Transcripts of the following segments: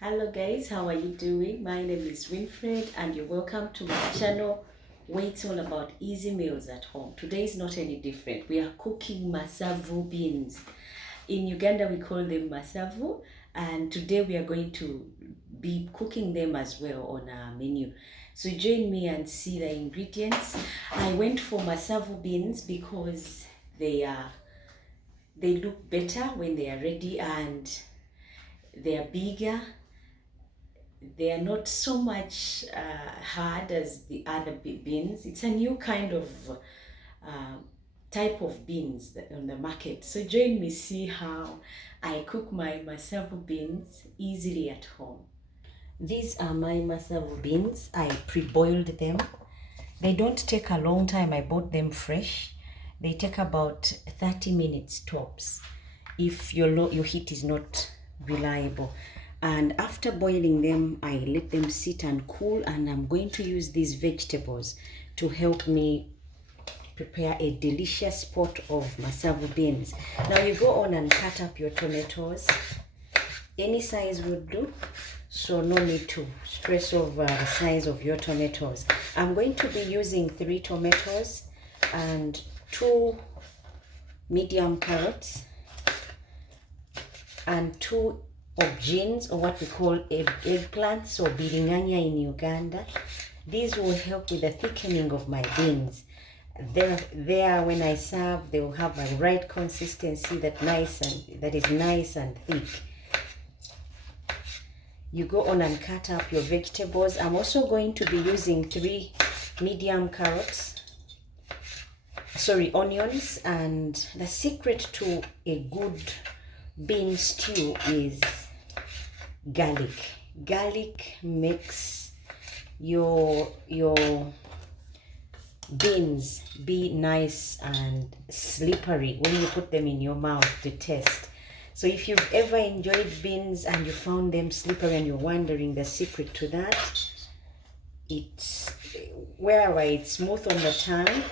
Hello guys, how are you doing? My name is Winfred and you're welcome to my channel where it's all about easy meals at home. Today is not any different. We are cooking masavu beans. In Uganda we call them masavu, and today we are going to be cooking them as well on our menu. So join me and see the ingredients. I went for masavu beans because they look better when they are ready and they are bigger. They are not so much hard as the other beans. It's a new kind of type of beans on the market. So join me, see how I cook my masavu beans easily at home. These are my masavu beans. I pre-boiled them. They don't take a long time. I bought them fresh. They take about 30 minutes tops if your heat is not reliable. And after boiling them, I let them sit and cool, and I'm going to use these vegetables to help me prepare a delicious pot of masavu beans. Now you go on and cut up your tomatoes. Any size would do, so no need to stress over the size of your tomatoes. I'm going to be using 3 tomatoes and 2 medium carrots and 2 aubergines, or what we call eggplants or biringanya in Uganda. These will help with the thickening of my beans. There when I serve, they will have a right consistency that is nice and thick. You go on and cut up your vegetables. I'm also going to be using 3 medium onions, and the secret to a good bean stew is garlic. Garlic makes your beans be nice and slippery when you put them in your mouth to taste. So if you've ever enjoyed beans and you found them slippery and you're wondering the secret to that, it's wherever it's smooth on the tongue,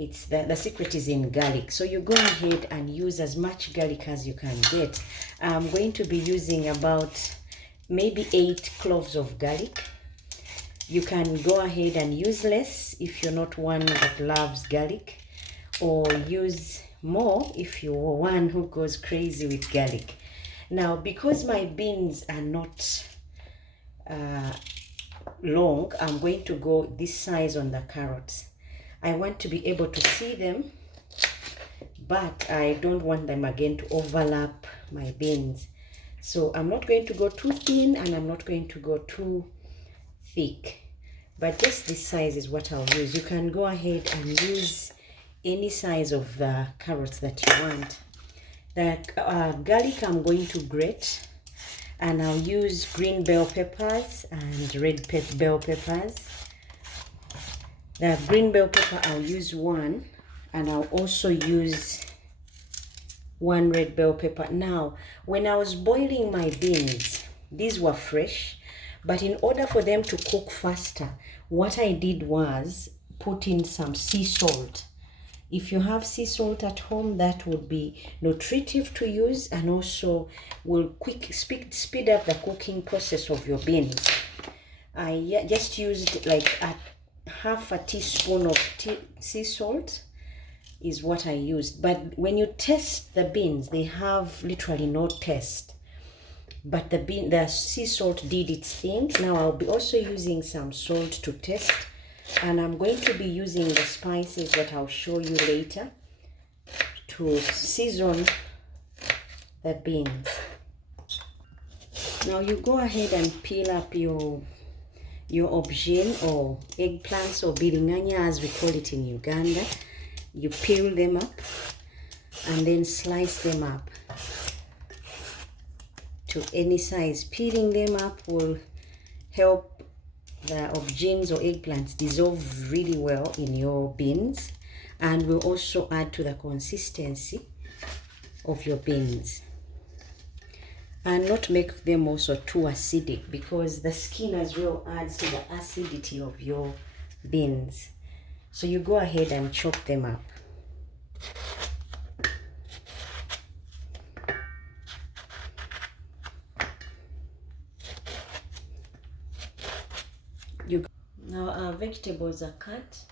it's the secret is in garlic. So you go ahead and use as much garlic as you can get. I'm going to be using about maybe 8 cloves of garlic. You can go ahead and use less if you're not one that loves garlic, or use more if you're one who goes crazy with garlic. Now, because my beans are not long, I'm going to go this size on the carrots. I want to be able to see them, but I don't want them again to overlap my beans. So I'm not going to go too thin and I'm not going to go too thick, but just this size is what I'll use. You can go ahead and use any size of the carrots that you want. The garlic I'm going to grate, and I'll use green bell peppers and red bell peppers. The green bell pepper, I'll use 1, and I'll also use 1 red bell pepper. Now, when I was boiling my beans, these were fresh, but in order for them to cook faster, what I did was put in some sea salt. If you have sea salt at home, that would be nutritive to use and also will speed up the cooking process of your beans. I just used like half a teaspoon of sea salt is what I used. But when you taste the beans, they have literally no taste. But the sea salt did its thing. Now I'll be also using some salt to taste, and I'm going to be using the spices that I'll show you later to season the beans. Now you go ahead and peel up your aubergine or eggplants or biringanya as we call it in Uganda. You peel them up and then slice them up to any size. Peeling them up will help the aubergines or eggplants dissolve really well in your beans, and will also add to the consistency of your beans, and not make them also too acidic, because the skin as well adds to the acidity of your beans. So you go ahead and chop them up. Now our vegetables are cut.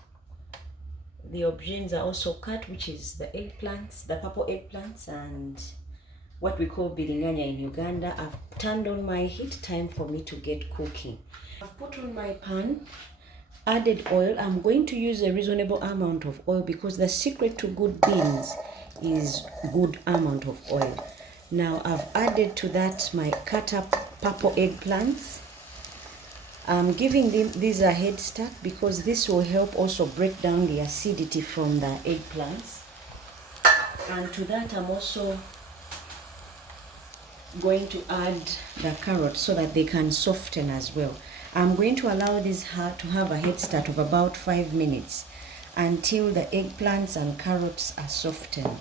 The aubergines are also cut, which is the eggplants, the purple eggplants, and what we call biringanya in Uganda. I've turned on my heat, time for me to get cooking. I've put on my pan, added oil. I'm going to use a reasonable amount of oil because the secret to good beans is good amount of oil. Now I've added to that my cut up purple eggplants. I'm giving these a head start because this will help also break down the acidity from the eggplants. And to that I'm also going to add the carrots so that they can soften as well. I'm going to allow this to have a head start of about 5 minutes until the eggplants and carrots are softened.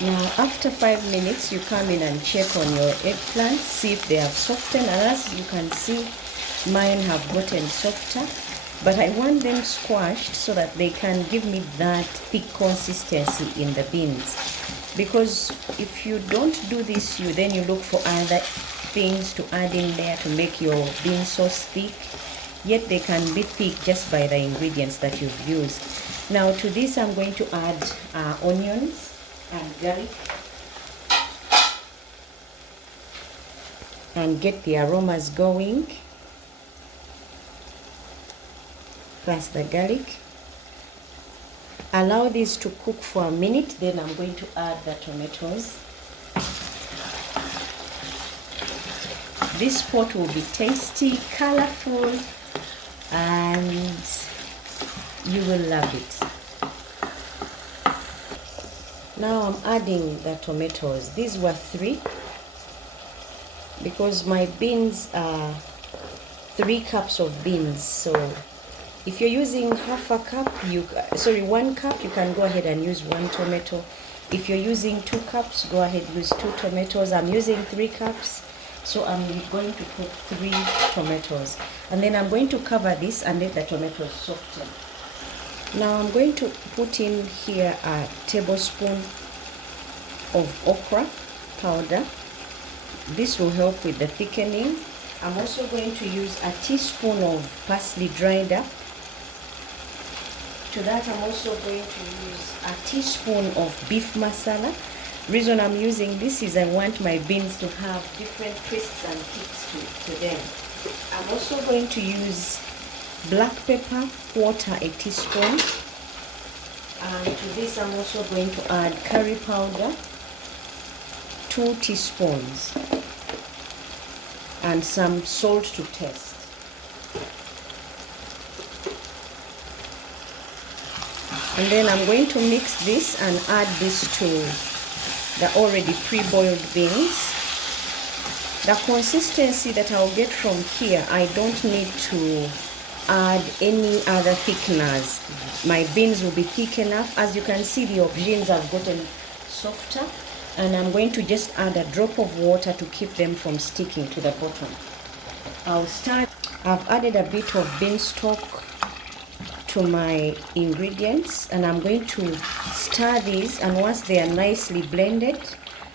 Now after 5 minutes you come in and check on your eggplants, see if they have softened, and as you can see mine have gotten softer, but I want them squashed so that they can give me that thick consistency in the beans. Because if you don't do this, then you look for other things to add in there to make your bean sauce thick, yet they can be thick just by the ingredients that you've used. Now to this I'm going to add onions and garlic and get the aromas going, plus the garlic. Allow this to cook for a minute, then I'm going to add the tomatoes. This pot will be tasty, colorful, and you will love it. Now I'm adding the tomatoes. These were 3 because my beans are 3 cups of beans. So if you're using half a cup, 1 cup, you can go ahead and use 1 tomato. If you're using 2 cups, go ahead and use 2 tomatoes. I'm using 3 cups, so I'm going to put 3 tomatoes. And then I'm going to cover this and let the tomatoes soften. Now I'm going to put in here a tablespoon of okra powder. This will help with the thickening. I'm also going to use a teaspoon of parsley dried up. To that I'm also going to use a teaspoon of beef masala. Reason I'm using this is I want my beans to have different twists and kicks to them. I'm also going to use black pepper, water, a teaspoon. And to this I'm also going to add curry powder, 2 teaspoons. And some salt to taste. And then I'm going to mix this and add this to the already pre-boiled beans. The consistency that I'll get from here, I don't need to add any other thickeners. My beans will be thick enough. As you can see, the aubergines have gotten softer, and I'm going to just add a drop of water to keep them from sticking to the bottom. I've added a bit of bean stock to my ingredients, and I'm going to stir these, and once they are nicely blended,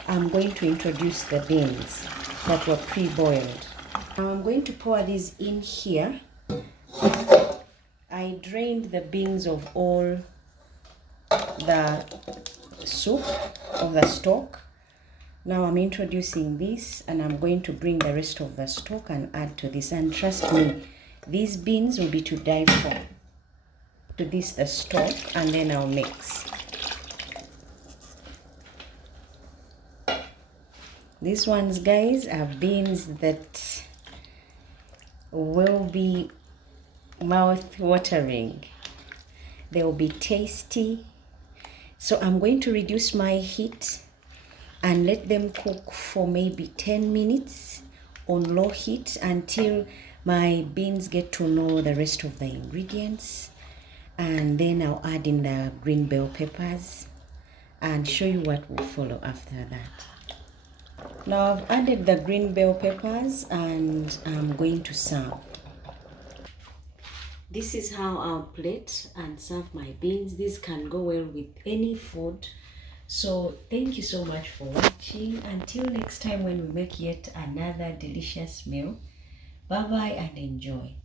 I'm going to introduce the beans that were pre-boiled. Now I'm going to pour these in here. I drained the beans of all the soup of the stock. Now I'm introducing this, and I'm going to bring the rest of the stock and add to this, and trust me, these beans will be to die for. To this the stock, and then I'll mix. These ones, guys, are beans that will be mouth-watering. They will be tasty. So I'm going to reduce my heat and let them cook for maybe 10 minutes on low heat until my beans get to know the rest of the ingredients. And then I'll add in the green bell peppers and show you what will follow after that. Now I've added the green bell peppers and I'm going to serve. This is how I'll plate and serve my beans. This can go well with any food. So thank you so much for watching. Until next time when we make yet another delicious meal. Bye bye and enjoy.